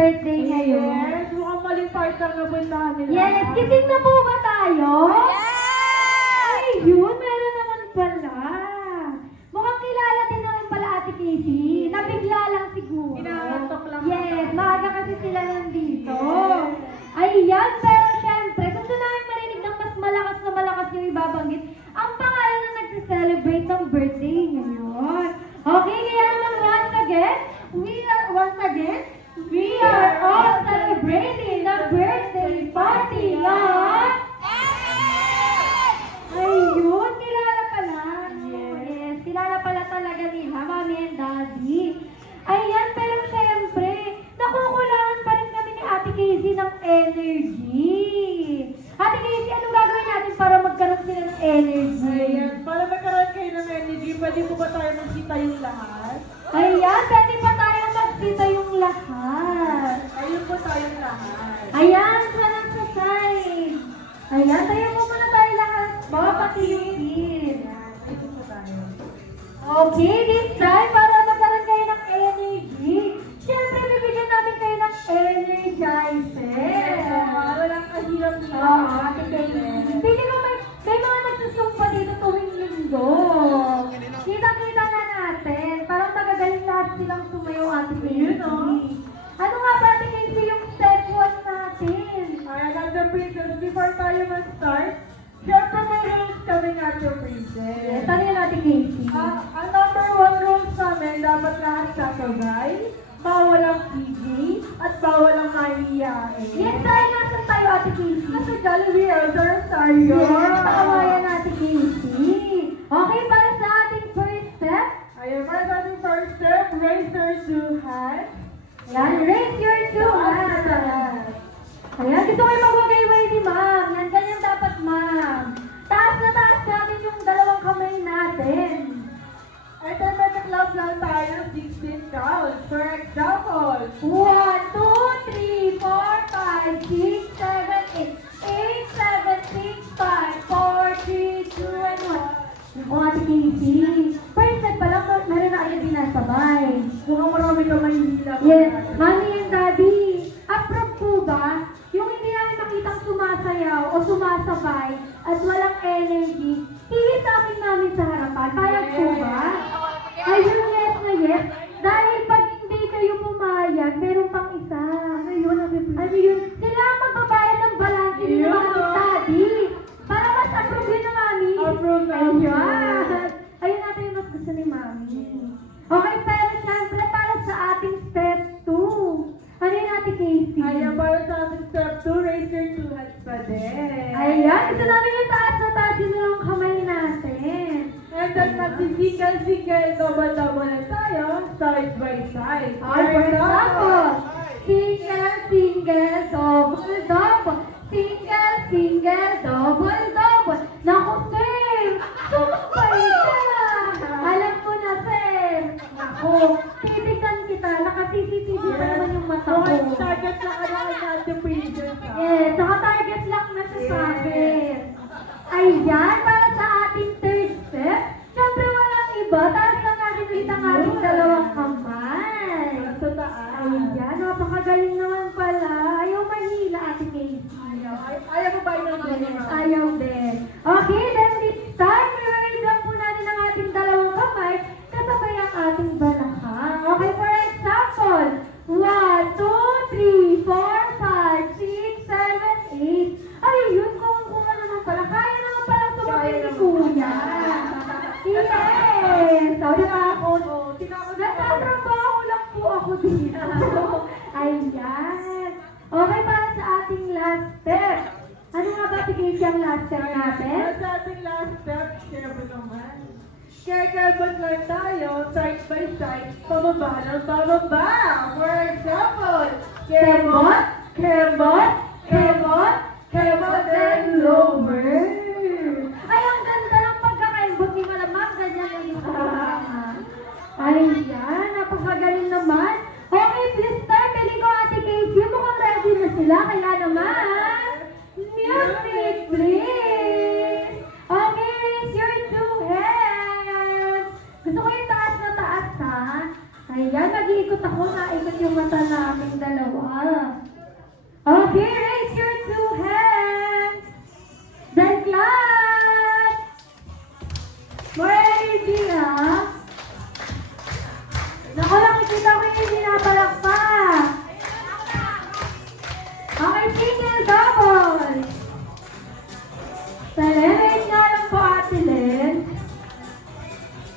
birthday ngayon. Yes, mukhang maling partner na puntahan nila. Yes, kising na po ba tayo? Ay, yun, meron naman pala. Mukhang kilala din naman pala Ate Casey. Nabigla lang siguro. Inaantok lang. Yes, maaga kasi sila nandito. Ayan, pero syempre, gusto namin marinig ng mas malakas yung ibabanggit ang pangalan na nagse-celebrate ng birthday ngayon. Okay, kaya naman once again, we are all celebrating the birthday party of... Ayun, kilala pala. Yes, kilala pala talaga nila, Mami and Daddy. Ayan, pero syempre, nakukulangan pa rin kami ni Ate Casey ng energy. Ate Casey, anong gagawin natin para magkaroon sila ng energy? Ayan, para magkaroon kayo ng energy, pwede po ba tayo magkita yung lahat? Ayan, pwede pa tayo magkita yung lahat. Ayun po tayong lahat. Ayan, sarang sa side. Ayan, tayo mo muna tayo lahat. Baka pati yung kid. Ayun po tayo. Okay, this time, para magkaroon kayo ng energy, syempre, bibigyan namin kayo ng energizer. Walang kahirap dito. Oo, Ate Casey. Pili ko may mga nagsusumpa dito tuwing linggo. Kita-kita na natin. Parang magagaling lahat silang sumayo, Ate Casey. Yun, oh. Ano nga ba, Ate Casey, yung step 1 natin? Ayan, Ate Princess, before tayo mag-start, syempre may rules kami ng Ate Princess. Ano yun, Ate Casey? Ang number 1 rules namin, dapat lahat sasabay, bawal ang piggy, at bawal ang mahihiyain. Yes, tayo nasan tayo, Ate Casey? Nasa Jollibee Elder tayo. Yes, takawayan Ate Casey. Okay, para sa ating first step, Ayun, para sa ating first step, raise your two hands. yan, raise your two hands. Ayan, gusto ko yung magwagayway ni Ma'am. Yan, ganyan dapat, Ma'am. Taas na taas natin yung dalawang kamay natin. Ay, tayo clap lang tayo, 16 counts. For example, 1, 2, 3, 4, 5, 6, 7, 8. 8, 7, 6, 5, 4, 3, 2, and 1. O, Ate Casey, first step pa lang, meron na agad dinasabay. mukhang marami ka mahihila. Yes, Mami and Daddy, approve po ba yung hindi namin makitang sumasayaw o sumasabay at walang energy, iisapin namin sa harapan. Payag po ba? Ayun, yes na yes. Dahil pag hindi kayo pumayag, meron pang isa. Ano yun? Ano yun? Sila ang magbabayad ng balanse ni Yun, Mami oh. Daddy. Para mas approve yun na Mami. Approve na. Ayun. Ayun natin yung mas gusto ni Mami. Okay, pero syempre para sa ating step 2. Ano yun, Ate Casey? Ayan, para sa ating step 2, raise your two hands pa din. Ayan, ito namin yung taas na taas yung dalawang kamay natin. And then, mag-single, double na tayo, side by side. Ay, for example, single, double, double. Single, double. Naku, sir! Sumabay ka! Alam ko na, sir! Naku, titigan kita. Naka-CCTV pa naman yung mata ko. Okay, target na ka naman natin, Princess. Yes, naka-target lock na siya sa akin. Ayan, para sa ating third step, syempre walang iba. Taas lang natin ulit ang ating dalawang kamay. Sa taas. Ayan, napakagaling naman pala. Ayaw mahila, Ate Casey. Ayaw mo ba yung Ayaw din. Okay, then this time, i-raise lang po natin ang ating dalawang kamay kasabay ang ating balakang. Okay, for example, 1, 2, 3, 4, 5, 6, 7, 8. Ay, yun, kung ano naman pala. Kaya naman pala sumabay ni Kuya. Yes! So, nagtatrabaho lang po ako dito. Ayan. Okay, para sa ating last step. Ano nga ba tigil siyang last step natin? Sa ating last step, syempre naman. Kaya lang tayo, side by side, pababa ng pababa. For example, Kebot, kebot, kebot, kebot, and lower. Ay, ang ganda ng pagkakaibot ni Malamang. Ganyan lang yung pagkakama. Ayan, napakagaling naman. Okay, please start. Pili ko, Ate Casey. Mukhang ready na sila. Kaya naman, music, please. Okay, raise your two hands. Gusto ko yung taas na taas, ha? Ayan, nag-iikot ako. Naikot yung mata naming dalawa. Okay, raise your two hands. Then clap. More energy, ha? Naku, nakikita ko yung pinapalakpak. Okay, single double. Wait nga lang po, Ate Len.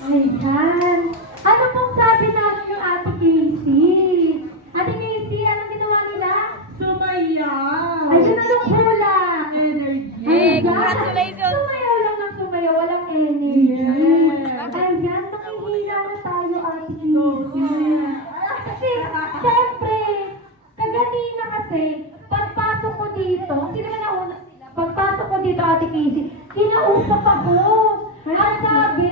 Ayan. Ano pong sabi namin yung Ate Casey? Ate Casey, anong ginawa nila? Sumayaw! Ayun, anong hula? Energy! Hey, Ayan. congratulations! Sumayaw lang ng sumayaw, walang energy. Yeah. Ayan, nakihila na tayo, Ate Casey. Kasi, syempre, kaganina kasi, pagpasok ko dito, sino na nauna? Pagpasok ko dito, Ate Casey, kinausap ako. Ang sabi,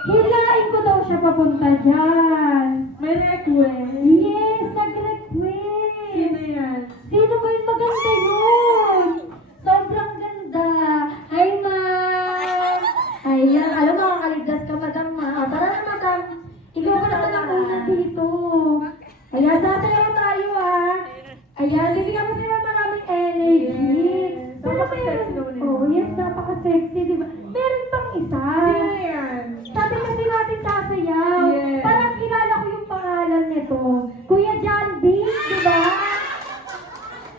hilain ko daw siya papunta dyan. May request? Yes, nag-request. Sino yan? Sino ba yung maganda yun? Sobrang ganda. Hi, ma'am. Ayan, alam mo, kakaligdas ka, madam, ma. Tara na, madam. Ikaw ka naman ang una dito. Ayan, sasayaw tayo, ah. Ayan, bibigyan mo sila maraming energy. Ano ba yun? Oh, yes, napaka-sexy, di ba? Meron pang isa. Sino yan? Sabi kasi natin sasayaw. Yes. Parang kilala ko yung pangalan nito. Kuya John Vic, di ba?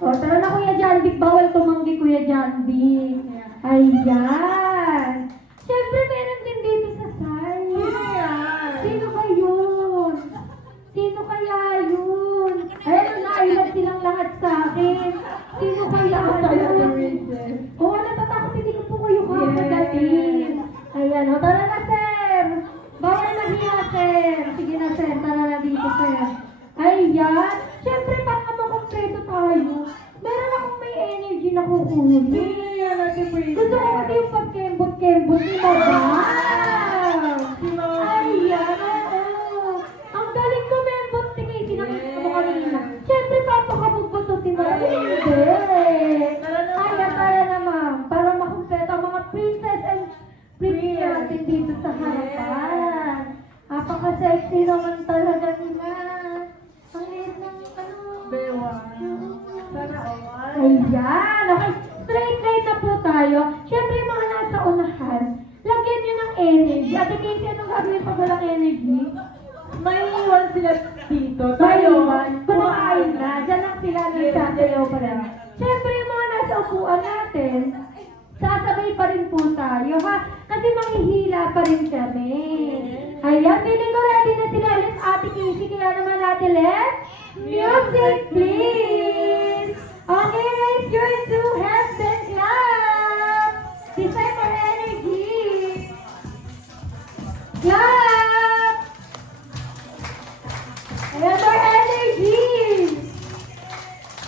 O, tara na Kuya John Vic. Bawal tumanggi Kuya John Vic. Ayan. Siyempre, meron din dito sa side. Sino yan? Sino ba yun? Sino kaya yun? Ayun, nailag silang lahat sa akin. Sino kaya yun? Oo, natatakot, hindi ko po kayo kakagatin. Ayan, o, tara na, sir. Bawal na hiya, sir. Sige na, sir. Tara na dito, sir. Ayan. Siyempre, baka makompleto tayo. Meron akong may energy na kukunin. Sino yan, Ate Princess? Gusto ko kasi yung pagkembot-kembot ni Madam. Sino? Ayan, oo. Ang galing ko, membot. Sige, sinakita mo kanina. Siyempre, papakabot to si Madam. Hindi. Ayan, tayo na, ma'am. Para makumpleto ang mga princess and prince natin dito sa harapan. Napaka-sexy naman talaga nila. Ang liit ng ano. Bewa. Sana all. Ayan, okay. Straight line na po tayo. Siyempre, yung mga nasa unahan, lagyan nyo ng energy. Ate Casey, anong gagawin pag walang energy? May iwan sila dito. Tayo, kumakain na. Diyan lang sila nagsasayaw pa rin. Siyempre, yung mga nasa upuan natin, sasabay pa rin po tayo, ha? Kasi manghihila pa rin kami. Ayan, feeling ko ready na sila ulit, Ate Casey. Kaya naman natin, let's music, please! Okay, raise your two hands and clap! Design for energy! Clap! Ayan, for energy!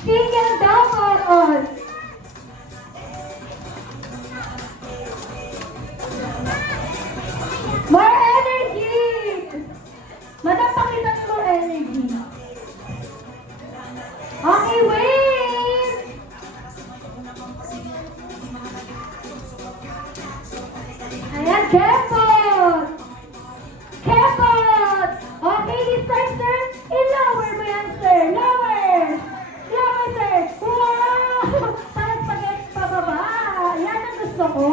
Single double all! More energy! Madam, pakita niyo more energy. Okay, wait! Ayan, kepot! Kepot! Okay, this time, sir. I-lower mo yan, sir. Lower! Lower, sir. Wow! Parang spaghetti pababa. Yan ang gusto ko.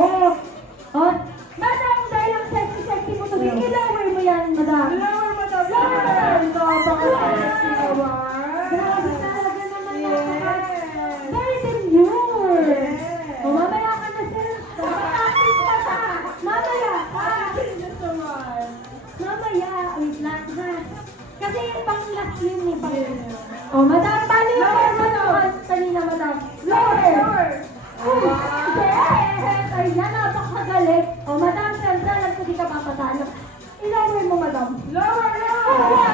Oh, madam, dahil ang sexy-sexy mo to, i-lower mo yan, madam. Lower mo daw. Lower! Napaka-sexy naman. Grabe talaga naman Yes. Very demure. Yes. O, mamaya ka na, sir. Acting ka pa. Mamaya. Just so much. Mamaya. Wait lang, ha. Kasi pang last yun eh. O, madam, paano yung Lower, hair mo madam. naman kanina, madam? Lower. Lower. Yes! Ayan, napakagaling. O, madam, siyempre, alam ko di ka papatalo. I-lower mo, madam. Lower, Oh, lower.